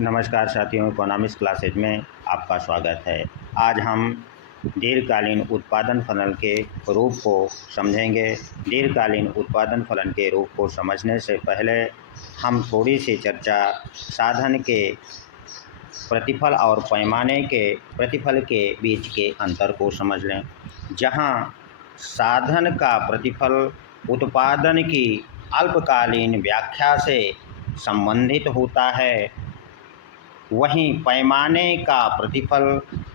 नमस्कार साथियों, economics classes में आपका स्वागत है। आज हम दीर्घकालीन उत्पादन फलन के रूप को समझेंगे। दीर्घकालीन उत्पादन फलन के रूप को समझने से पहले हम थोड़ी सी चर्चा साधन के प्रतिफल और पैमाने के प्रतिफल के बीच के अंतर को समझ लें। जहां साधन का प्रतिफल उत्पादन की अल्पकालीन व्याख्या से संबंधित होता है, वहीं पैमाने का प्रतिफल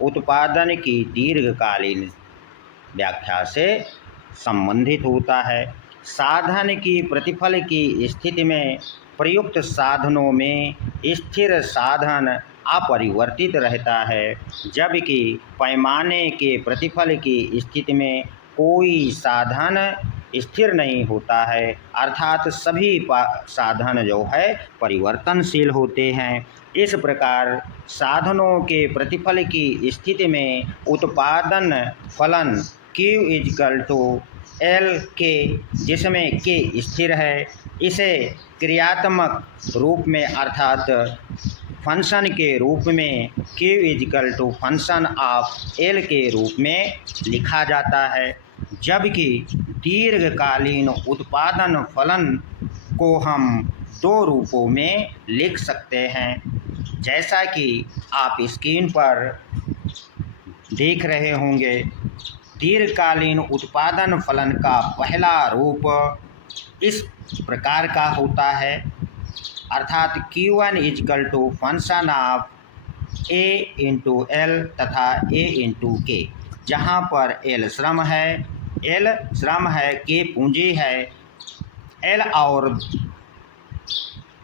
उत्पादन की दीर्घकालीन व्याख्या से संबंधित होता है। साधन की प्रतिफल की स्थिति में प्रयुक्त साधनों में स्थिर साधन अपरिवर्तित रहता है, जबकि पैमाने के प्रतिफल की स्थिति में कोई साधन स्थिर नहीं होता है, अर्थात सभी साधन जो है परिवर्तनशील होते हैं। इस प्रकार साधनों के प्रतिफल की स्थिति में उत्पादन फलन Q इजकल टू L के, जिसमें K स्थिर है, इसे क्रियात्मक रूप में अर्थात फंक्शन के रूप में Q equal to function of L के रूप में लिखा जाता है। जबकि दीर्घकालीन उत्पादन फलन को हम दो रूपों में लिख सकते हैं, जैसा कि आप स्क्रीन पर देख रहे होंगे। दीर्घकालीन उत्पादन फलन का पहला रूप इस प्रकार का होता है, अर्थात Q1 equal to function of A into L तथा A इंटू K, जहाँ पर L श्रम है, K पूंजी है। L और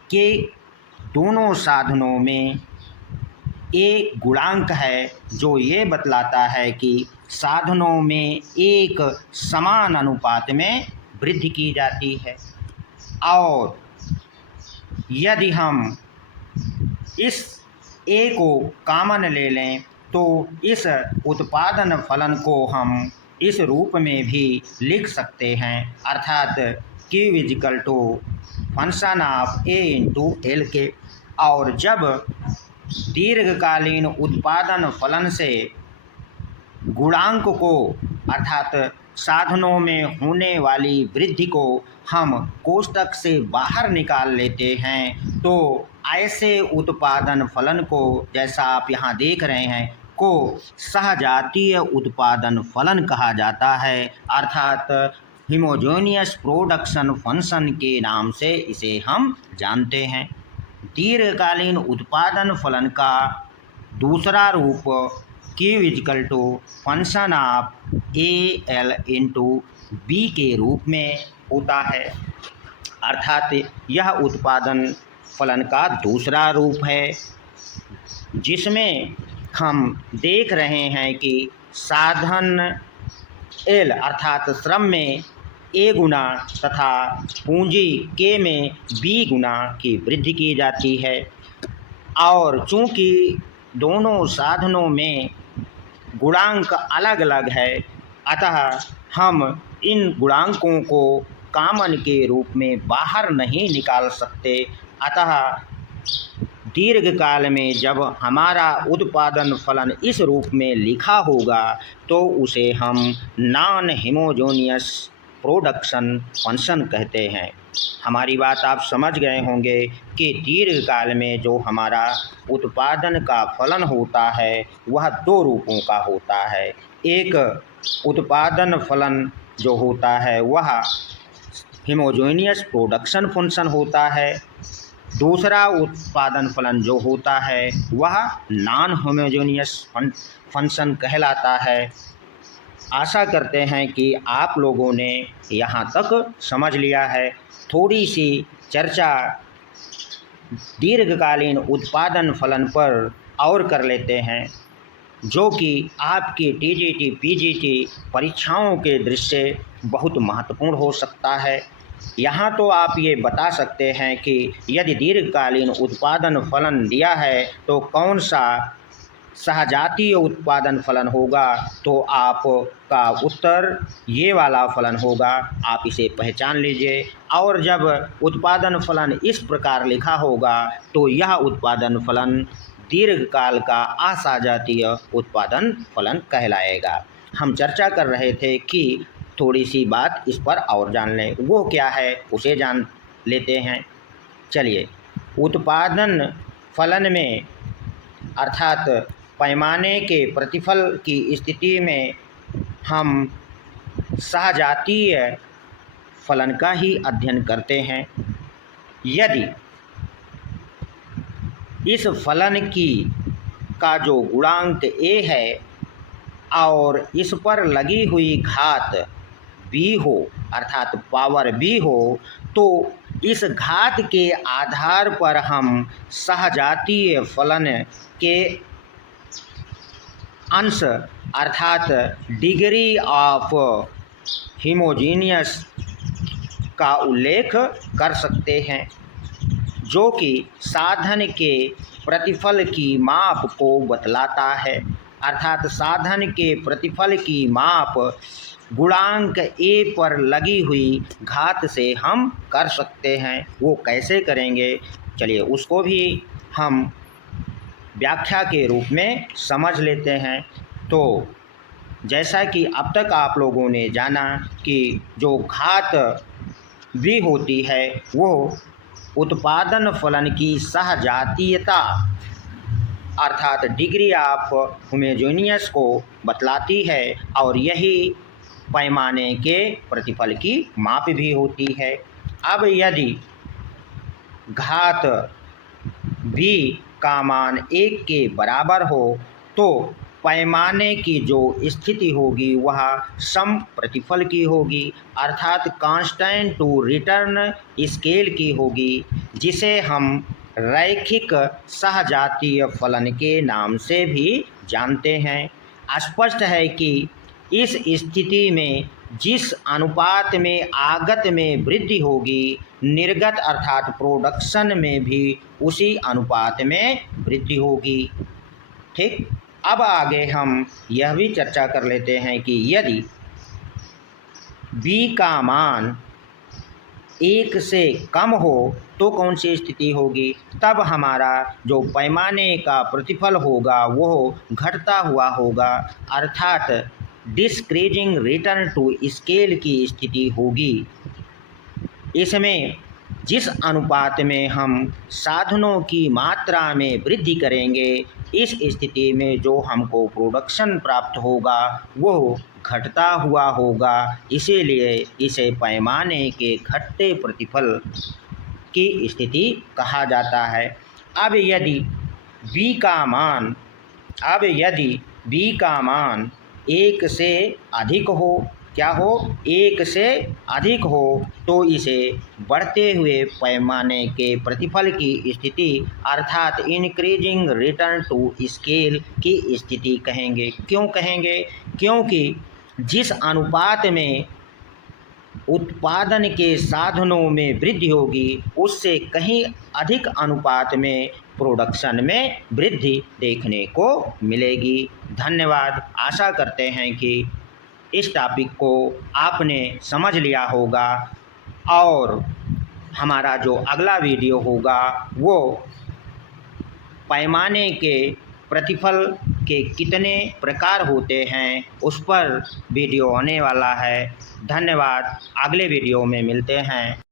K दोनों साधनों में A गुणांक है, जो ये बतलाता है कि साधनों में एक समान अनुपात में वृद्धि की जाती है। और यदि हम इस A को कॉमन ले लें तो इस उत्पादन फलन को हम इस रूप में भी लिख सकते हैं, अर्थात Q equal to function of A into L के। और जब दीर्घकालीन उत्पादन फलन से गुणांक को अर्थात साधनों में होने वाली वृद्धि को हम कोष्ठक से बाहर निकाल लेते हैं, तो ऐसे उत्पादन फलन को, जैसा आप यहाँ देख रहे हैं, को सहजातीय उत्पादन फलन कहा जाता है, अर्थात होमोजेनियस प्रोडक्शन फंक्शन के नाम से इसे हम जानते हैं। दीर्घकालीन उत्पादन फलन का दूसरा रूप Q equal to function of AL into B के रूप में होता है, अर्थात यह उत्पादन फलन का दूसरा रूप है, जिसमें हम देख रहे हैं कि साधन L अर्थात श्रम में A गुना तथा पूंजी K में B गुना की वृद्धि की जाती है। और चूंकि दोनों साधनों में गुणांक अलग अलग है, अतः हम इन गुणांकों को कॉमन के रूप में बाहर नहीं निकाल सकते। अतः दीर्घकाल में जब हमारा उत्पादन फलन इस रूप में लिखा होगा तो उसे हम नॉन होमोजेनियस प्रोडक्शन फंक्शन कहते हैं। हमारी बात आप समझ गए होंगे कि दीर्घकाल में जो हमारा उत्पादन का फलन होता है वह दो रूपों का होता है। एक उत्पादन फलन जो होता है वह होमोजेनियस प्रोडक्शन फंक्शन होता है, दूसरा उत्पादन फलन जो होता है वह नॉन होमोजेनियस फंक्शन कहलाता है। आशा करते हैं कि आप लोगों ने यहाँ तक समझ लिया है। थोड़ी सी चर्चा दीर्घकालीन उत्पादन फलन पर और कर लेते हैं, जो कि आपकी टीजीटी पीजीटी परीक्षाओं के दृष्टि से बहुत महत्वपूर्ण हो सकता है। यहाँ तो आप ये बता सकते हैं कि यदि दीर्घकालीन उत्पादन फलन दिया है तो कौन सा सहजातीय उत्पादन फलन होगा तो आपका उत्तर ये वाला फलन होगा। आप इसे पहचान लीजिए। और जब उत्पादन फलन इस प्रकार लिखा होगा तो यह उत्पादन फलन दीर्घकाल का असहजातीय उत्पादन फलन कहलाएगा। हम चर्चा कर रहे थे कि थोड़ी सी बात इस पर और जान लें, वो क्या है उसे जान लेते हैं। चलिए, उत्पादन फलन में अर्थात पैमाने के प्रतिफल की स्थिति में हम सहजातीय फलन का ही अध्ययन करते हैं। यदि इस फलन का जो गुणांक a है और इस पर लगी हुई घात b हो अर्थात पावर b हो, तो इस घात के आधार पर हम सहजातीय फलन के अंश अर्थात डिग्री ऑफ होमोजीनियस का उल्लेख कर सकते हैं, जो कि साधन के प्रतिफल की माप को बतलाता है। अर्थात साधन के प्रतिफल की माप गुणांक a पर लगी हुई घात से हम कर सकते हैं। वो कैसे करेंगे, चलिए उसको भी हम व्याख्या के रूप में समझ लेते हैं। तो जैसा कि अब तक आप लोगों ने जाना कि जो घात भी होती है वो उत्पादन फलन की सहजातीयता अर्थात डिग्री ऑफ होमोजेनियस को बतलाती है और यही पैमाने के प्रतिफल की माप भी होती है। अब यदि घात b का मान 1 के बराबर हो तो पैमाने की जो स्थिति होगी वह सम प्रतिफल की होगी अर्थात कांस्टेंट टू रिटर्न स्केल की होगी, जिसे हम रैखिक सहजातीय फलन के नाम से भी जानते हैं। स्पष्ट है कि इस स्थिति में जिस अनुपात में आगत में वृद्धि होगी, निर्गत अर्थात प्रोडक्शन में भी उसी अनुपात में वृद्धि होगी। ठीक, अब आगे हम यह भी चर्चा कर लेते हैं कि यदि b का मान 1 से कम हो तो कौन सी स्थिति होगी। तब हमारा जो पैमाने का प्रतिफल होगा वो घटता हुआ होगा अर्थात डिक्रीजिंग रिटर्न टू स्केल की स्थिति होगी। इसमें जिस अनुपात में हम साधनों की मात्रा में वृद्धि करेंगे, इस स्थिति में जो हमको प्रोडक्शन प्राप्त होगा वो घटता हुआ होगा, इसीलिए इसे पैमाने के घटते प्रतिफल की स्थिति कहा जाता है। अब यदि b का मान 1 से अधिक हो, क्या हो, 1 से अधिक हो, तो इसे बढ़ते हुए पैमाने के प्रतिफल की स्थिति अर्थात इंक्रीजिंग रिटर्न टू स्केल की स्थिति कहेंगे। क्यों कहेंगे, क्योंकि जिस अनुपात में उत्पादन के साधनों में वृद्धि होगी उससे कहीं अधिक अनुपात में प्रोडक्शन में वृद्धि देखने को मिलेगी। धन्यवाद। आशा करते हैं कि इस टॉपिक को आपने समझ लिया होगा और हमारा जो अगला वीडियो होगा वो पैमाने के प्रतिफल के कितने प्रकार होते हैं उस पर वीडियो आने वाला है। धन्यवाद। अगले वीडियो में मिलते हैं।